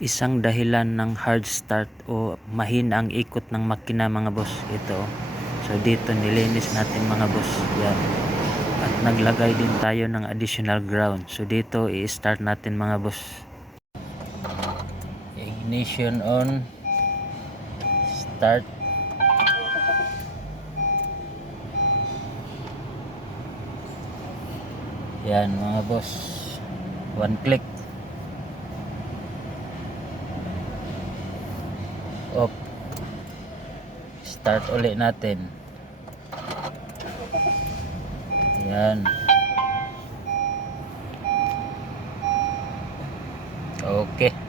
Isang dahilan ng hard start o mahina ang ikot ng makina mga boss, ito. So dito nilinis natin mga boss, yan. At naglagay din tayo ng additional ground. So dito i-start natin mga boss. Ignition on, start. Yan mga boss, one click, off, start ulit natin. Yan, okay.